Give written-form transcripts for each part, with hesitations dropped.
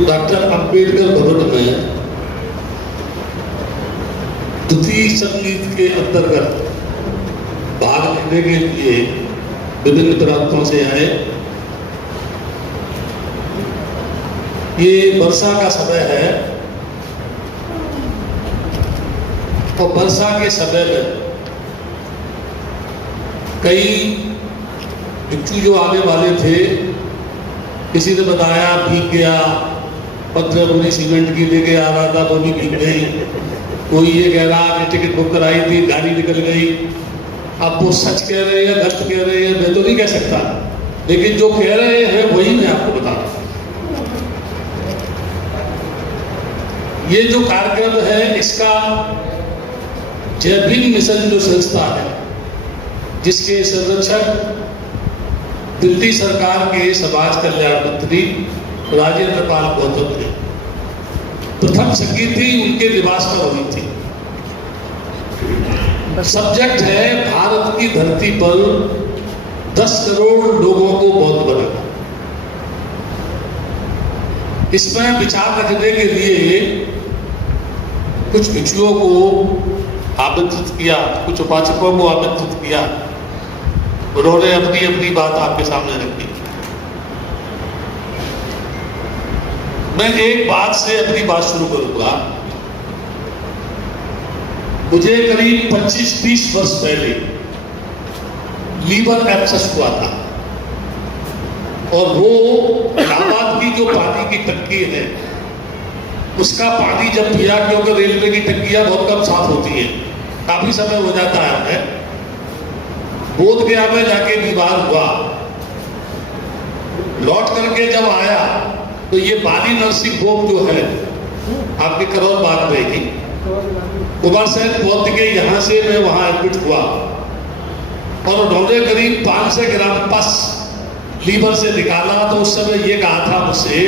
Doctor Ambedkar भवन में द्वितीय संगीत के अंतर्गत भाग लेने के लिए विभिन्न प्रांतों से आए। ये वर्षा का समय है और वर्षा के समय में कई भिक्षु जो आने वाले थे, किसी ने बताया भीग गया, पत्र पूरी सीमेंट की लेके आ रहा था वो भी भीग गई, कोई ये कह रहा कि टिकट बुक कराई थी गाड़ी निकल गई। अब वो सच कह रहे हैं गलत कह रहे हैं मैं तो नहीं कह सकता, लेकिन जो कह रहे हैं वही मैं आपको बता रहा हूं। ये जो कार्यक्रम है इसका जय भीम मिशन जो संस्था है, जिसके संरक्षक दिल्ली सरकार के समाज कल्याण मंत्री राजेंद्र पाल गौतम थे। प्रथम संगीति उनके निवास पर हुई थी। सब्जेक्ट है भारत की धरती पर 10 करोड़ लोगों को बौद्ध बनाना। इसमें विचार रखने के लिए कुछ भिक्षुओं को आमंत्रित किया, कुछ उपासकों को आमंत्रित किया। उन्होंने अपनी अपनी बात आपके सामने रखी। मैं एक बात से अपनी बात शुरू करूंगा। मुझे करीब 25-30 वर्ष पहले लीवर एब्सेस हुआ था और वो इलाहाबाद की जो पानी की टंकी है उसका पानी जब पिया, क्योंकि रेलवे की टंकियां बहुत कम साफ होती है, काफी समय हो जाता है हमें, बोधगया में जाके बीमार हुआ। लौट करके जब आया तो ये बाली नर्सिंग होम जो है आपके करोल बाग में ही कुमार सैन पहुंच के यहाँ से मैं वहां एडमिट हुआ और उन्होंने करीब 500 ग्राम पस लीवर से निकाला। तो उस समय ये कहा था मुझसे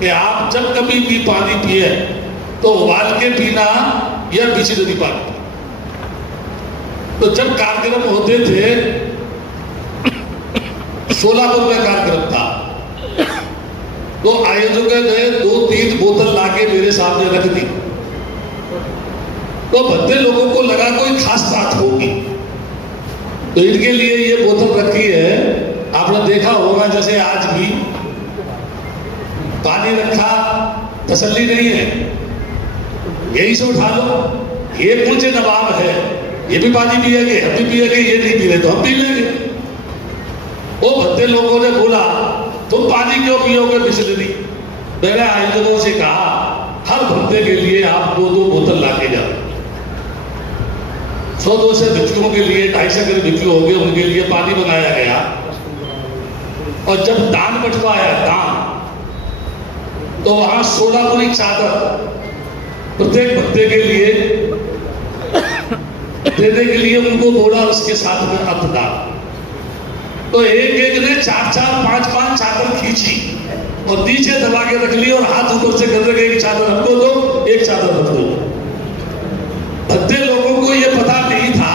कि आप जब कभी भी पानी पिए तो उबाल के पीना या बिजली पानी। तो जब कार्यक्रम होते थे, सोलापुर में कार्यक्रम था, तो आयोजकों ने 2-3 बोतल लाके मेरे सामने रख दी। तो भद्दे लोगों को लगा कोई खास बात होगी, तो इनके लिए ये बोतल रखी है। आपने देखा होगा जैसे आज भी पानी रखा, तसल्ली नहीं है, यही से उठा लो, ये पूछे नवाब है, ये भी पानी पिएंगे, हम भी पिएंगे, ये नहीं पी रहे तो हम पी लेंगे। वो भद्दे लोगों ने बोला तुम पानी क्यों पियोगे बिस्लरी। मैंने आयोजकों से कहा हर भद्दे के लिए आप 2-2 बोतल लाके जाओ। 100-200 भिक्षुओं के लिए 250 भिक्षु हो गए, उनके लिए पानी बनाया गया। और जब दान बंटवाया दान, तो वहां 16 पूरी चादर प्रत्येक भद्दे के लिए देने के लिए उनको बोला, उसके साथ में अर्थदान। तो एक ने 4-4, 5-5 चादर खींची और नीचे दबा के रख ली और हाथ ऊपर से कर रखे, एक चादर हमको दो, एक चादर हमको दो। भद्दे लोगों को ये पता नहीं था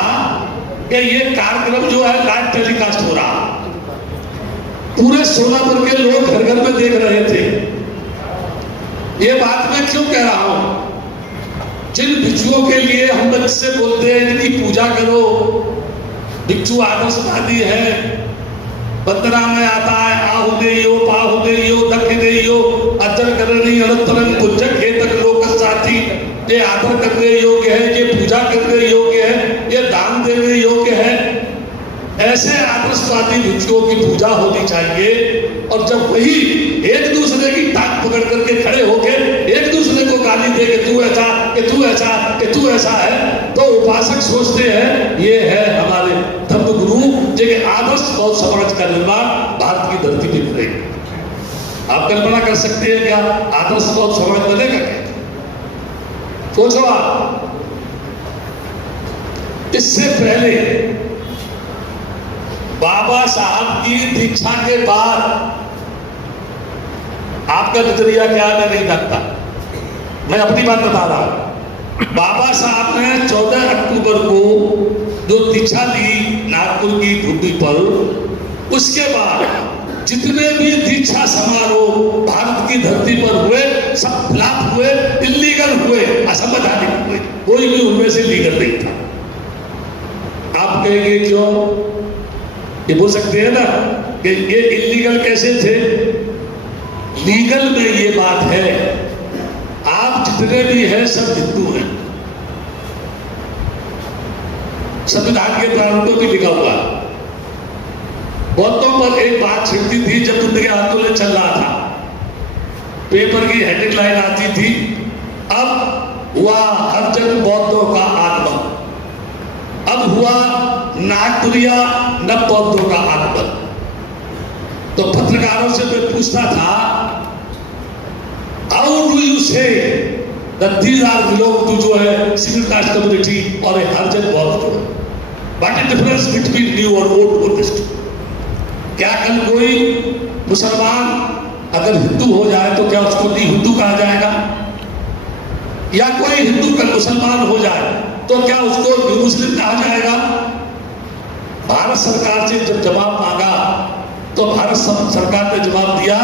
कि ये कार्यक्रम जो है लाइव टेलीकास्ट हो रहा। पूरे सोलापुर के लोग घर घर में देख रहे थे। ये बात मैं क्यों कह रहा हूं? जिन भिक्षुओं के लिए हम बच्चे बोलते हैं इनकी पूजा करो, भिक्षु आदर्शवादी है, बंदना में आता है आहुदेयो पाहुदेयो दक्षिणेयो अजर करणी अनंतरं कुछ खेतक लोक साथी। ये आदर करने योग्य है, ये पूजा करने योग्य है, ये दान देने योग्य है। ऐसे आदर्शवादी भिक्षुओं की पूजा होनी चाहिए। और जब वही एक दूसरे की टांग पकड़ करके खड़े होकर एक दूसरे को गाली दे के तू ऐसा कि तू ऐसा कि तू ऐसा है, तो उपासक सोचते हैं ये है हमारे धर्मगुरु जिनके आदर्श और समाज का निर्माण भारत की धरती पर करेगा। आप कल्पना कर सकते हैं क्या आदर्श और समाज बनेगा क्या? सोचो आप। इससे पहले बाबा साहब की दीक्षा के बाद आपका नजरिया क्या है मैं नहीं जानता, मैं अपनी बात बता रहा हूं। बाबा साहब ने 14 अक्टूबर को जो दीक्षा ली नागपुर की धुबी पर, उसके बाद जितने भी दीक्षा समारोह भारत की धरती पर हुए सब फ्लॉप हुए, इलीगल हुए, असंवैधानिक हुए, कोई भी उनमें से लीगल नहीं था। आप कहेंगे क्यों? ये बोल सकते हैं ना कि ये इलीगल कैसे थे? लीगल में ये बात है, आप जितने भी हैं सब हिंदू हैं, संविधान के प्रारूप में भी लिखा हुआ है। बौद्धों पर एक बात छिड़ती थी जब उनके आंदोलन चल रहा था, पेपर की हेडिंग लाइन आती थी, अब हुआ हरिजन बौद्धों का आगमन, अब हुआ नागपुरिया नव बौद्धों का आगमन। तो पत्रकारों से मैं पूछता था, how do you say that these are belong to जो है सिविल कास्ट कम्युनिटी और हरिजन बौद्ध जो है, what is difference between new और ओल्ड बुद्धिस्ट? क्या कल कोई मुसलमान अगर हिंदू हो जाए तो क्या उसको न्यू हिंदू कहा जाएगा? या कोई हिंदू कल मुसलमान हो जाए तो क्या उसको न्यू मुस्लिम कहा जाएगा? भारत सरकार से जब जवाब मांगा तो भारत सरकार ने जवाब दिया,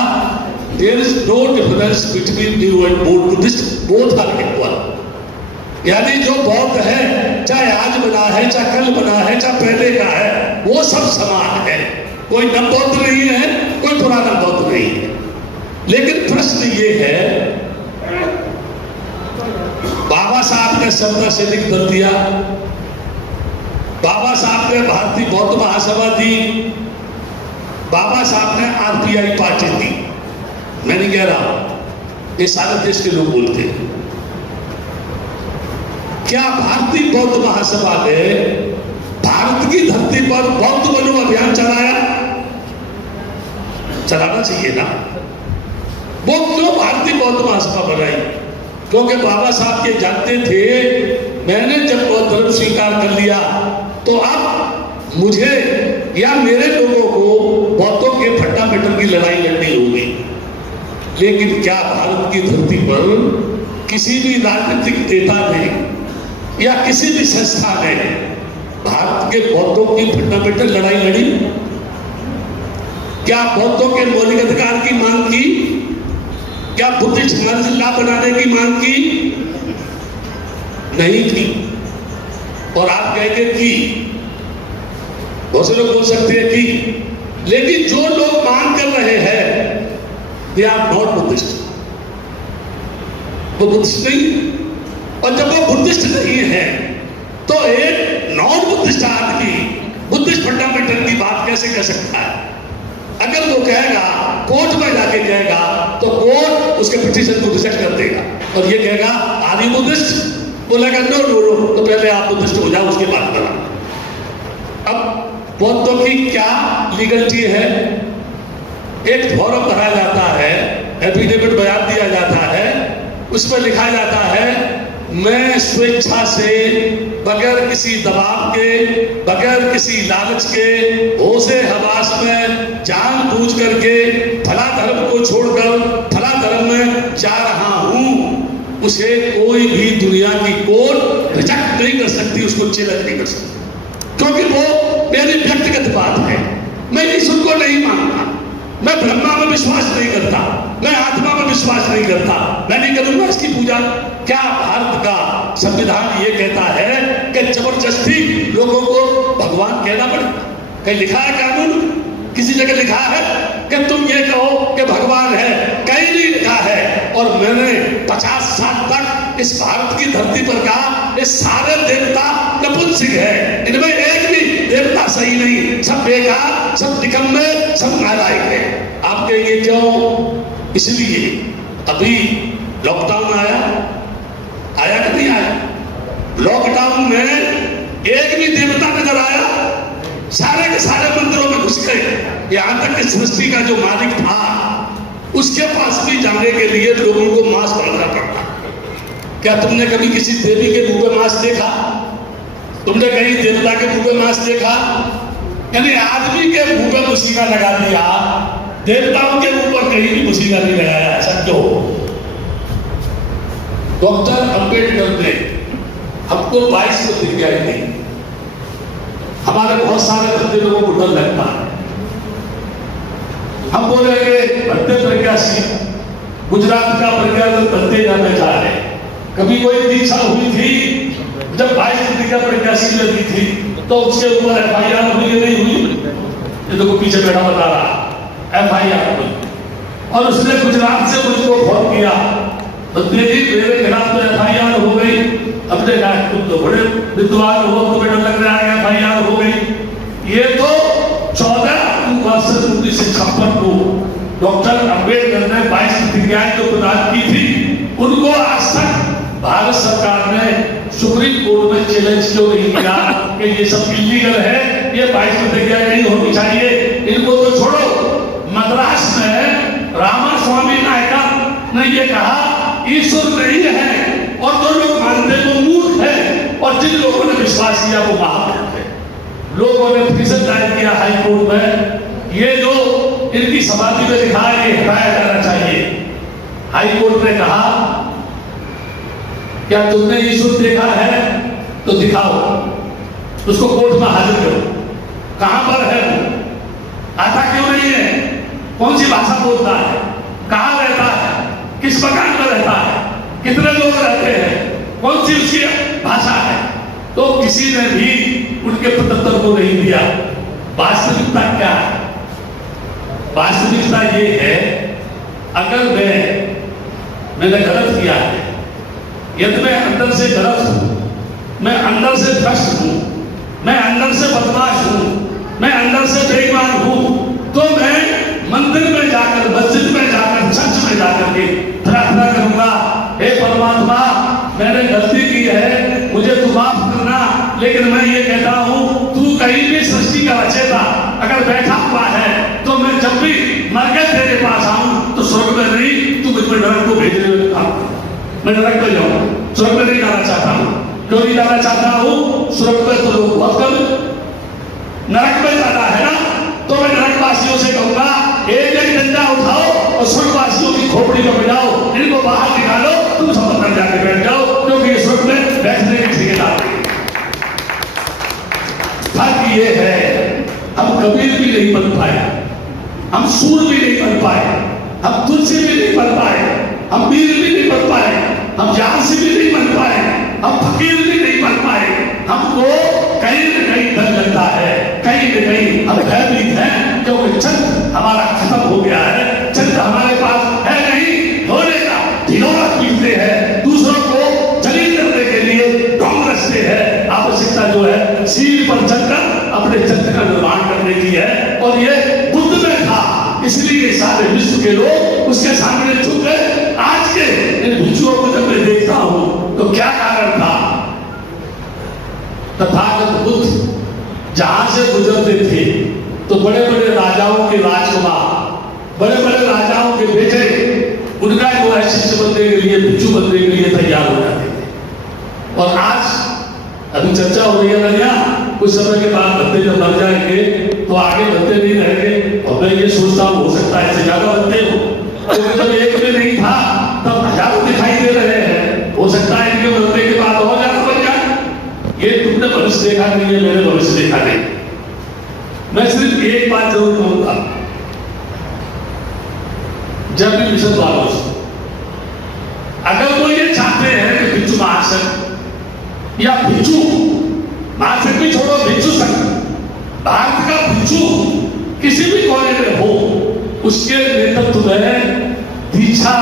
there is no difference between new and old Buddhist, both are equal. यानी जो बौद्ध है, चाहे आज बना है, चाहे कल बना है, चाहे पहले का है, वो सब समान है। कोई नव बौद्ध नहीं है, कोई पुराना बौद्ध नहीं है। लेकिन प्रश्न ये है, बाबा साहब ने शब्द से लिख दिया, बाबा साहब ने भारतीय बौद्ध महासभा दी, बाबा साहब ने आरपीआई पार्टी दी। मैं नहीं कह रहा, ये सारे देश के लोग बोलते हैं। क्या भारतीय बौद्ध महासभा ने भारत की धरती पर बौद्ध बनो अभियान चलाया? चलाना चाहिए ना। वो क्यों भारतीय बौद्ध महासभा बनाई? क्योंकि बाबा साहब ये जानते थे, मैंने जब बौद्ध धर्म स्वीकार कर लिया तो अब मुझे या मेरे लोगों को बौद्धों के फंडामेंटल की लड़ाई लड़नी होगी। लेकिन क्या भारत की धरती पर किसी भी राजनीतिक नेता ने या किसी भी संस्था ने भारत के बौद्धों की फंडामेंटल लड़ाई लड़ी? क्या बौद्धों के मौलिक अधिकार की मांग की? क्या बुद्धिस्ट जिला बनाने की मांग की? नहीं की। और आप कहेंगे कि बहुत से लोग बोल सकते हैं कि, लेकिन जो लोग मांग कर रहे हैं दे आर नॉट बुद्धिस्ट, वो बुद्धिस्ट नहीं। और जब वो बुद्धिस्ट नहीं है तो एक नॉन बुद्धिस्ट आदमी बुद्धिस्ट फंडामेंटल की बात कैसे कर सकता है? अगर वो कहेगा, कोर्ट में जाके कहेगा, तो कोर्ट उसके पिटीशन को रिजेक्ट कर देगा और ये कहेगा आर यू बुद्धिस्ट? बोलेगा नो नो नो, तो पहले आप बुद्धिस्ट हो जाओ, उसके बाद बना। अब बौद्धों की क्या लीगलिटी है? एक फॉर्म भरा जाता है, एफिडेविट बयान दिया जाता है, उसमें लिखा जाता है मैं स्वेच्छा से, बगैर किसी दबाव के, बगैर किसी लालच के, होशे हवास में जानबूझ करके फला धर्म को छोड़कर फला धर्म में जा रहा हूं, उसे कोई भी दुनिया की कोर्ट रिजेक्ट नहीं कर सकती, उसको चैलेंज नहीं कर सकती, क्योंकि वो मेरी व्यक्तिगत बात है। मैं ईश्वर को नहीं मानता, मैं ब्रह्मा में विश्वास नहीं करता, मैं आत्मा में विश्वास नहीं करता, मैं नहीं करूंगा इसकी पूजा। क्या भारत का संविधान ये कहता है कि जबरदस्ती लोगों को भगवान कहना पड़े? कहीं लिखा है कानून? किसी जगह लिखा है कि तुम ये कहो कि भगवान है? कहीं नहीं लिखा है। और मैंने 50 साल तक इस भारत की धरती पर कहा, ये सारे देवता नपुंसक है, इनमें एक भी देवता सही नहीं, सब बेकार, सब निकम्मे, सब नालायक है। आप कहेंगे क्यों? इसलिए अभी लॉकडाउन आया कि नहीं आया? लॉकडाउन में एक भी देवता नजर आया? सारे के सारे मंदिरों में घुस गए। यहां तक कि सृष्टि का जो मालिक था उसके पास भी जाने के लिए लोगों को मास्क पहनना पड़ता। क्या तुमने कभी किसी देवी के मुंह पे मास्क देखा? तुमने कहीं देवता के मुंह पे मास्क देखा? यानी आदमी के मुंह पे मुसीबा लगा दिया, देवताओं के मुंह पर कहीं भी मुसीबा नहीं लगाया। समझो, डॉक्टर अंबेडकर ने हमको 22 को दिख गया ही नहीं। हमारे बहुत सारे बंदे लोगों को डर लगता है, हम बोलेंगे भट्टे प्रत्याशी गुजरात का प्रत्याशी बनते जाना चाह रहे। कभी कोई दीक्षा हुई थी जब 22 का प्रत्याशी लगी थी तो उसके ऊपर FIR हुई नहीं हुई? ये तो पीछे बैठा बता रहा FIR हुई और उसने गुजरात से मुझको फोन किया तो मेरे खिलाफ तो FIR हो गई। अपने तुम तो बड़े विद्वान हो, तुम्हें लग रहा है FIR हो गई। ये तो 14 वर्ष 1956 को डॉक्टर अम्बेडकर ने 22 प्रतिज्ञाएं जो प्रदान की थी उनको आज तक भारत सरकार ने सुप्रीम कोर्ट में चैलेंज क्यों नहीं किया कि ये सब इलीगल है, ये 22 प्रतिज्ञाएं नहीं होनी चाहिए, इनको तो छोड़ो। मद्रास में रामास्वामी नायकर ने ये कहा ईश्वर नहीं है और जो लोग मानते वो मूर्ख है और जिन लोगों ने विश्वास किया वो महामूर्ख है। लोगों ने पिटीशन दायर किया हाई कोर्ट में, ये जो इनकी समाधि में लिखा है ये हटाया जाना चाहिए। हाई कोर्ट ने कहा क्या तुमने ईश्वर देखा है तो दिखाओ, उसको कोर्ट में हाजिर करो। कहां पर है वो, आता क्यों नहीं है, कौन सी भाषा बोलता है, कहां रहता है, किस मकान में रहता है, कितने लोग रहते हैं, कौन सी उसकी भाषा है? तो किसी ने भी उनके प्रत्युत्तर को नहीं दिया। वास्तविकता क्या है? वास्तविकता ये है अगर मैंने गलत किया है, यदि मैं अंदर से गलत हूं, मैं अंदर से भ्रष्ट हूं, मैं अंदर से बदमाश हूं, मैं अंदर से बेईमान हूं, तो मैं मंदिर में जाकर, मस्जिद में जाकर, चर्च में जाकर के प्रार्थना करूंगा, हे परमात्मा मैंने गलती की है, मुझे तू माफ करना। लेकिन मैं ये कहता हूं तू कहीं भी सृष्टि का रचयिता अगर बैठा हुआ है तो मैं जब भी मर के तेरे पास आऊं तो स्वर्ग में नहीं, तू मुझे नरक को भेजने में काम कर। मैं नरक में जाऊं, स्वर्ग में नहीं जाना चाहता हूं। क्यों नहीं जाना चाहता हूं? स्वर्ग में तो लोग बहुत कम, नरक में जाना है ना, तो मैं नरकवासियों से कहूंगा एक एक डंडा उठाओ और स्वर्गवासियों की खोपड़ी को बजाओ, इनको बाहर निकालो, तुम सब अंदर जाके बैठ जाओ, क्योंकि स्वर्ग में बैठने की ठेकेदार नहीं। फर्क ये है हम कबीर भी नहीं बन पाए, हम सूर भी नहीं बन पाए, हम तुलसी भी नहीं बन पाए, हम मीर भी नहीं बन पाए, हम झांसी भी नहीं बन पाए, हम फकीर भी नहीं बन पाए। हमको कहीं न कहीं डर लगता है, कहीं न कहीं हम भयभीत हैं, क्योंकि चंद्र हमारा खत्म हो गया है, चंद्र हमारे पास है नहीं, होने का ढिढोरा पीटते हैं, दूसरों को जलील करने के लिए ढोंग रचते हैं। आवश्यकता जो है सीढ़ी पर चढ़कर अपने चंद्र का निर्माण करने की है, और ये बुद्ध में था, इसलिए सारे विश्व के लोग उसके सामने झुक गए। आज के इन भिक्षुओं को जब मैं देखता हूं तो क्या कारण था? तथागत बुद्ध जहां से गुजरते थे तो बड़े बड़े राजाओं के राजकुमार, बड़े बड़े राजाओं के बेटे उनका जो है शिष्य बनने के लिए, भिक्षु बनने के लिए तैयार हो जाते थे। और आज अभी चर्चा हो रही है ना, कुछ समय के बाद बंदे जब मर जाएंगे तो आगे बंदे नहीं रहेंगे, और मैं ये सोचता हूँ हो सकता है इससे ज्यादा बंदे हो, क्योंकि जब एक में नहीं था तब हजारों दिखाई दे रहे हैं, हो सकता है इनके बंदे के बाद और ज्यादा बन जाए। ये तुमने भविष्य देखा नहीं है, मैंने भविष्य देखा नहीं। मैं सिर्फ एक बात जरूर कहूंगा, जब भी मिशन वालों से अगर वो ये चाहते हैं कि भिक्षु महासंघ या भिक्षु महासंघ भी छोड़ो, भिक्षु संघ, भारत का भिक्षु किसी भी कोने में हो, उसके नेतृत्व में दीक्षा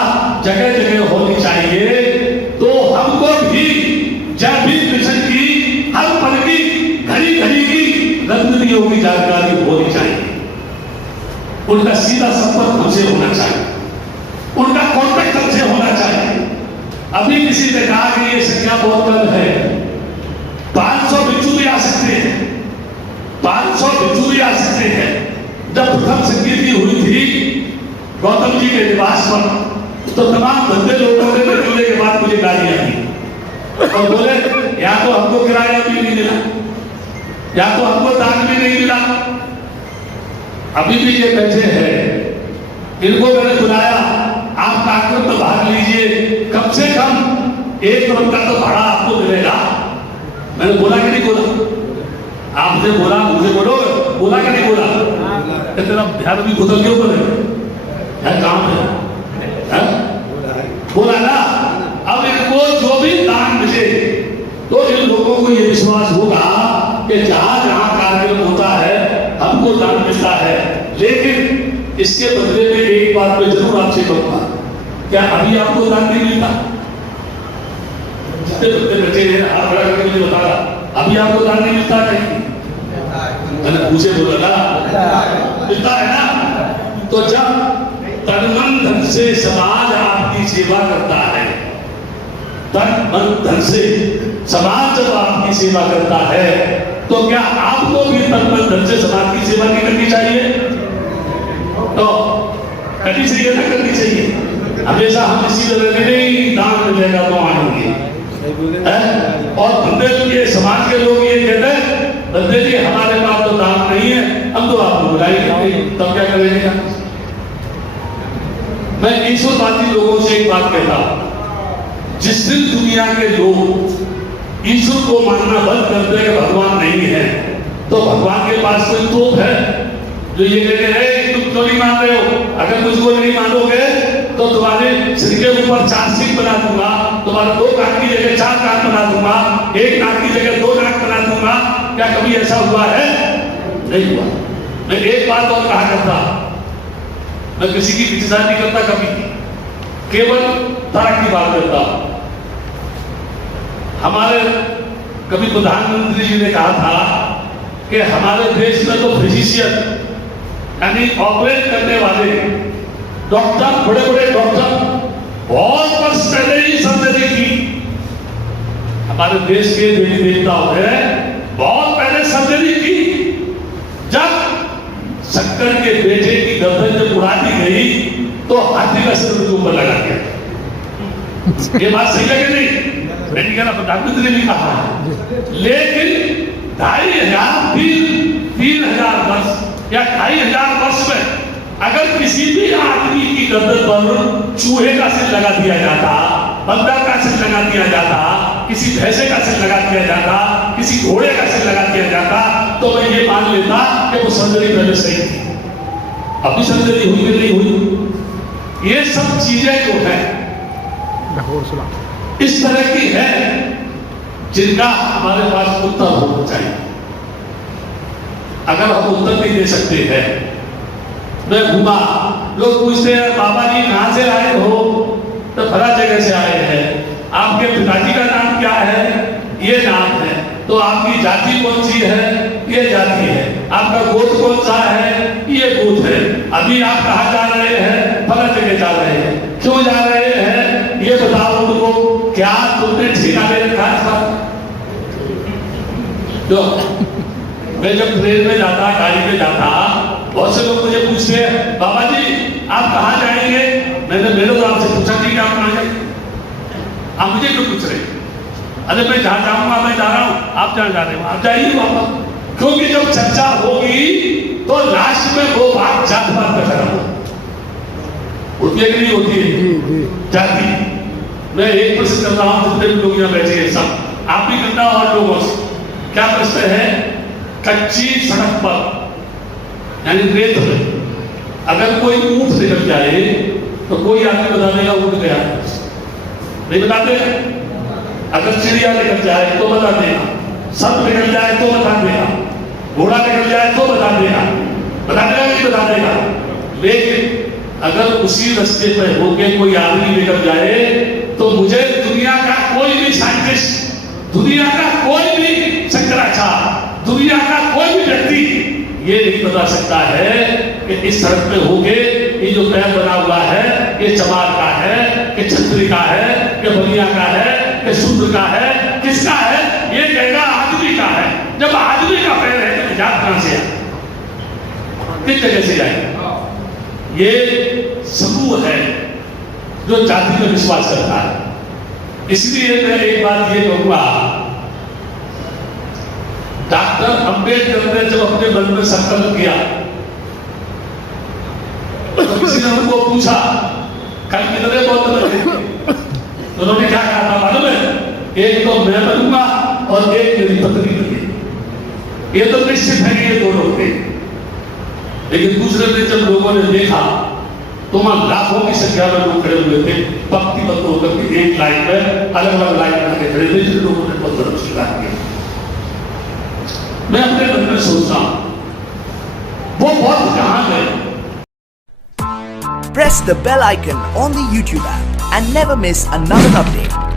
जगह जगह होनी चाहिए। तो हमको भी जब भी मिशन की हर पल की घड़ी घड़ी की गतिविधियों की जानकारी होनी चाहिए, उनका सीधा संपर्क हमसे होना चाहिए, उनका कॉन्टेक्ट हमसे होना चाहिए। अभी किसी ने कहा कि ये संख्या बहुत कम है, 500 भिक्षु भी आ सकते हैं, 500 भिक्षु भी आ सकते हैं। जब प्रथम संकीर्ति हुई थी गौतम जी के निवास पर तो तमाम बंदे लोगों ने निकलने के बाद मुझे गालियां दी और बोले या तो हमको किराया भी नहीं मिला, या तो हमको दान भी नहीं मिला। अभी भी ये बैठे हैं, इनको मैंने बुलाया, आप कार्यक्रम में भाग लीजिए, कम से कम 1 करोड़ का तो भाड़ा आपको मिलेगा। मैंने बोला कि नहीं बोला? आपने बोला, मुझे बोलो, बोला कि नहीं बोला? तेरा ध्यान भी बोतल के ऊपर है काम है बोला ना। अब इनको जो भी दान मिले तो इन लोगों को ये विश्वास होगा कि जहां जहां कार्यक्रम होता है हमको दान मिलता है। लेकिन इसके बदले में एक बात मैं जरूर आपसे कहूंगा, क्या अभी आपको दान नहीं मिलता? जितने बच्चे बच्चे हैं आप बड़ा करके मुझे बता रहा, अभी आपको दान नहीं मिलता कहीं? मैंने पूछे बोला ना मिलता है ना। तो जब तन मन धन से समाज आपकी सेवा करता है, तन मन धन से समाज जब आपकी सेवा करता है, तो क्या आपको भी तन मन धन से समाज की सेवा नहीं करनी चाहिए? तो करनी चाहिए ना करनी चाहिए। हमेशा हम इसी तरह नहीं दान मिलेगा तो आएंगे और बंदे ये समाज के लोग ये कहते हैं बंदे जी हमारे पास तो दान नहीं है, हम तो आपको बुलाएंगे, तब क्या करेंगे? मैं ईश्वरवादी लोगों से एक बात कहता हूं, जिस दिन दुनिया के लोग ईश्वर को मानना बंद कर दे कि भगवान नहीं है, तो भगवान के पास कोई तोप है जो ये कहते हैं तुम क्यों नहीं मान रहे हो? अगर मुझको नहीं मानोगे तो तुम्हारे सिर के ऊपर 4 सिंह बना दूंगा, तुम्हारा 2 कान की जगह 4 कान बना दूंगा, 1 नाक की जगह 2 नाक बना दूंगा। क्या कभी ऐसा हुआ है? नहीं हुआ। मैं एक बात और कहा करता, मैं किसी की इंतजार नहीं करता कभी, केवल तर्क की बात करता। हमारे कभी प्रधानमंत्री जी ने कहा था कि हमारे देश में तो फिजिशियन यानी ऑपरेट करने वाले डॉक्टर, बड़े बड़े डॉक्टर बहुत वर्ष पहले ही सर्जरी की। हमारे देश के देवी देवताओं ने बहुत पहले सर्जरी की। जब शंकर के बेटे की गर्दन जब उड़ा दी गई तो हाथी का सिर उनके ऊपर लगा गया। ये बात सही है कि नहीं? मेडिकल प्रधानमंत्री ने भी कहा है। लेकिन 2500 3,000 वर्ष या 2500 वर्ष में अगर किसी भी आदमी की गर्दन पर चूहे का सिर लगा दिया जाता, बंदर का सिर लगा दिया जाता, किसी भैंसे का सिर लगा दिया जाता, किसी घोड़े का सिर लगा दिया जाता, तो मैं ये मान लेता कि वो सर्जरी पहले सही थी। अभी सर्जरी हुई कि नहीं हुई? ये सब चीजें जो है इस तरह की है जिनका हमारे पास उत्तर होना चाहिए। अगर हम उत्तर नहीं दे सकते हैं, मैं घूमा, लोग पूछते हैं बाबा जी कहां से आए हो? तो फला जगह से आए हैं। आपके पिताजी का नाम क्या है? ये नाम है। तो आपकी जाति कौन सी है? ये जाति है। आपका गोत्र कौन सा है? ये गोत्र है। अभी आप कहाँ जा रहे हैं? फला जगह जा रहे हैं। क्यों जा रहे हैं ये बताओ उनको। क्या तुमने ठेका ले रखा था? तो मैं जब ट्रेन में जाता, गाड़ी में जाता, बहुत से लोग मुझे पूछते हैं बाबा जी आप कहाँ जाएंगे? मैंने तो आपसे पूछा नहीं कि आप कहाँ जाएंगे, आप मुझे क्यों पूछ रहे? अरे मैं जहाँ जाऊंगा मैं जा रहा हूँ, आप जहाँ जा रहे हो आप जाइए वापस। क्योंकि जब चर्चा होगी तो लास्ट में वो बात जात पात पे खत्म होती है कि नहीं होती है? जाति। मैं एक प्रश्न कर रहा हूँ, जितने भी लोग यहाँ बैठे हैं सब आप भी करना और लोगों से। क्या प्रश्न है? कच्ची सड़क पर यानी रेत में अगर कोई ऊंट निकल जाए तो कोई आदमी बता देगा ऊंट गया, नहीं बता देगा? अगर चिड़िया निकल जाए तो बता देगा, सर्प निकल जाए तो बता देगा, घोड़ा निकल जाए तो बता देगा, बता देगा नहीं बता देगा। लेकिन अगर उसी रास्ते पर होके कोई आदमी निकल जाए तो मुझे दुनिया का कोई भी साइंटिस्ट, दुनिया का कोई भी शंकराचार्य, दुनिया का कोई भी व्यक्ति ये नहीं बता सकता है कि इस सड़क पे होके ये जो पैर बना हुआ है ये चमार का है, कि छतरी का है, कि बनिया का है, कि शूद्र का है, किसका है? ये कहेगा आदमी का है। जब आदमी का पैर है तो जात कहां से आए, किस जगह से जाएगा? ये समूह है जो जाति में विश्वास करता है। इसलिए मैं एक बात ये कहूंगा, डॉक्टर अंबेडकर ने जब अपने मन में संकल्प किया तो किसी ने उनको पूछा कल कितने बौद्ध बने? तो उन्होंने क्या कहा था मालूम है? एक तो मैं बनूंगा और एक मेरी पत्नी बनेगी। ये तो निश्चित है कि ये दोनों थे। लेकिन दूसरे दिन जब लोगों ने देखा तो वहां लाखों की संख्या में लोग खड़े हुए थे, पंक्तिबद्ध होकर के एक लाइन में, अलग अलग लाइन बना के खड़े थे, जिन लोगों ने पत्थर स्वीकार किया। मैं अपने मन में सोचता हूं वो बहुत जहां गए। Press the bell icon on the YouTube app and never miss another update.